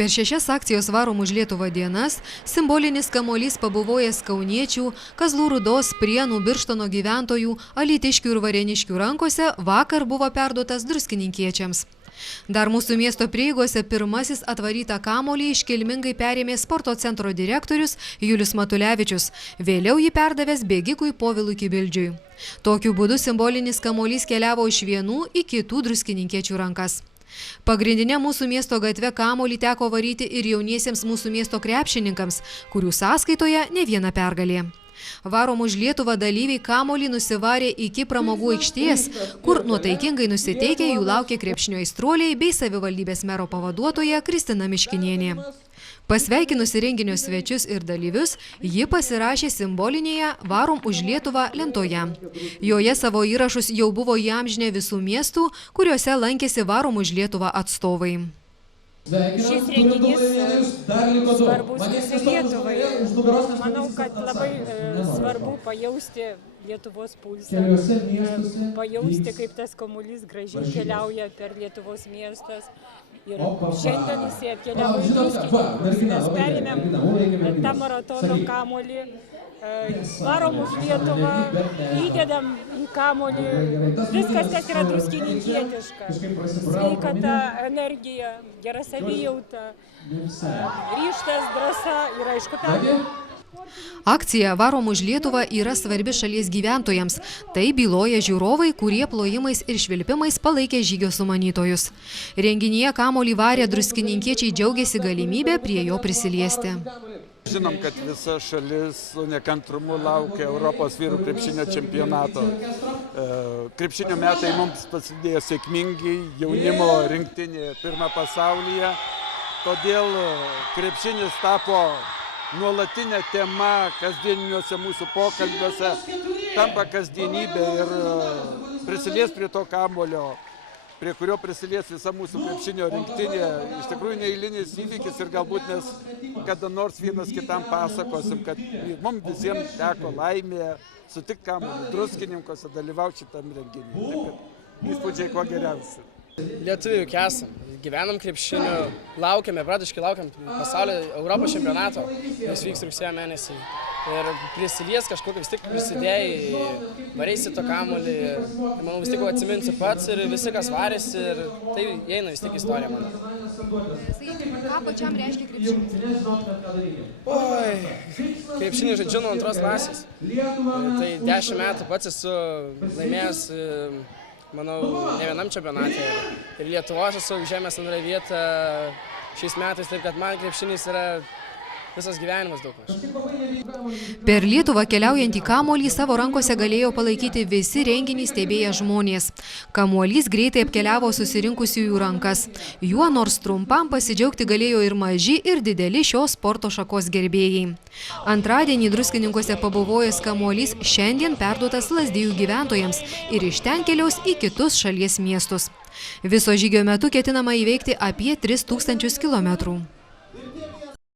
Per 6 akcijos Varom už Lietuvą dienas simbolinis kamuolys pabuvojęs kauniečių, Kazlų Rūdos, Prienų, Birštono gyventojų, alytiškių ir varėniškių rankose vakar buvo perduotas druskininkiečiams. Dar mūsų miesto prieigose pirmasis atvarytą kamuolį iškilmingai perėmė sporto centro direktorius Julius Matulevičius, vėliau jį perdavęs bėgikui Povilui Kibildžiui. Tokiu būdu simbolinis kamuolys keliavo iš vienų į kitų druskininkiečių rankas. Pagrindinė mūsų miesto gatve kamuolį teko varyti ir jauniesiems mūsų miesto krepšininkams, kurių sąskaitoje ne viena pergalė. Varom už Lietuvą dalyviai kamuolį nusivarė iki pramogų aikštės, kur nuotaikingai nusiteikę jų laukė krepšinio aistruoliai bei savivaldybės mero pavaduotoja Kristina Miškinienė. Pasveikinusi renginio svečius ir dalyvius, ji pasirašė simbolinėje Varom už Lietuvą lentoje. Joje savo įrašus jau buvo įamžinę visų miestų, kuriuose lankėsi Varom už Lietuvą atstovai. Šis renginys svarbus visai Lietuvai. Manau, kad labai svarbu pajausti Lietuvos pulsą, pajausti, kaip tas kamuolys gražiai keliauja per Lietuvos miestas. Ir šiandien jis atkeliavo į Druskininkus. Mes perėmėm tą maratono kamuolį, Varom už Lietuvą, įdedam į kamuolį viskas, kas yra druskininkietiška. Sveikata, energija, gera savijauta, ryžtas, drąsa ir aišku tam. Akcija Varom už Lietuvą yra svarbi šalies gyventojams. Tai byloja žiūrovai, kurie plojimais ir švilpimais palaikė žygio sumanytojus. Renginyje kamuolį varę druskininkiečiai džiaugiasi galimybę prie jo prisiliesti. Žinom, kad visa šalis su nekantrumu laukia Europos vyrų krepšinio čempionato. Krepšinio metai mums prasidėjo sėkmingai, jaunimo rinktinė pirma pasaulyje. Todėl krepšinis tapo nuolatinė tema kasdieniniuose mūsų pokalbiuose, tampa kasdienybė ir prisilies prie to kamuolio, prie kurio prisilies visa mūsų krepšinio rinktinė. Iš tikrųjų neeilinis įvykis ir galbūt mes kada nors vienas kitam pasakosim, kad mums visiems teko laimė sutikti kamuolį Druskininkuose, dalyvauti šitam renginiui. Įspūdžiai kuo geriausi. Lietuvių juk esam, gyvenam krepšiniu, laukiame, praktiškai laukiam pasaulio Europos čempionato, jis vyks rugsėjo mėnesį. Ir prisilies kažkokį vis tik prisidėjai, vareisi to kamuolį, manau vis tik atsiminsiu pats ir visi kas varėsi ir tai įeina vis tik istorija mano. Sakykime, ką pačiam reiškia krepšinis? Oi, krepšinį žaidžiu nuo 2 klasės. Tai 10 metų pats esu laimėjęs, manau, ne vienam čempionate ir Lietuvos esu užėmęs antrąją vietą šiais metais, taip kad man krepšinis yra visas gyvenimas daugmaž. Per Lietuvą keliaujantį kamuolį savo rankose galėjo palaikyti visi renginį stebėję žmonės. Kamuolys greitai apkeliavo susirinkusiųjų rankas. Juo nors trumpam pasidžiaugti galėjo ir maži, ir dideli šios sporto šakos gerbėjai. Antradienį Druskininkuose pabuvojęs kamuolys šiandien perduotas Lazdijų gyventojams ir iš ten keliaus į kitus šalies miestus. Viso žygio metu ketinama įveikti apie 3000 kilometrų.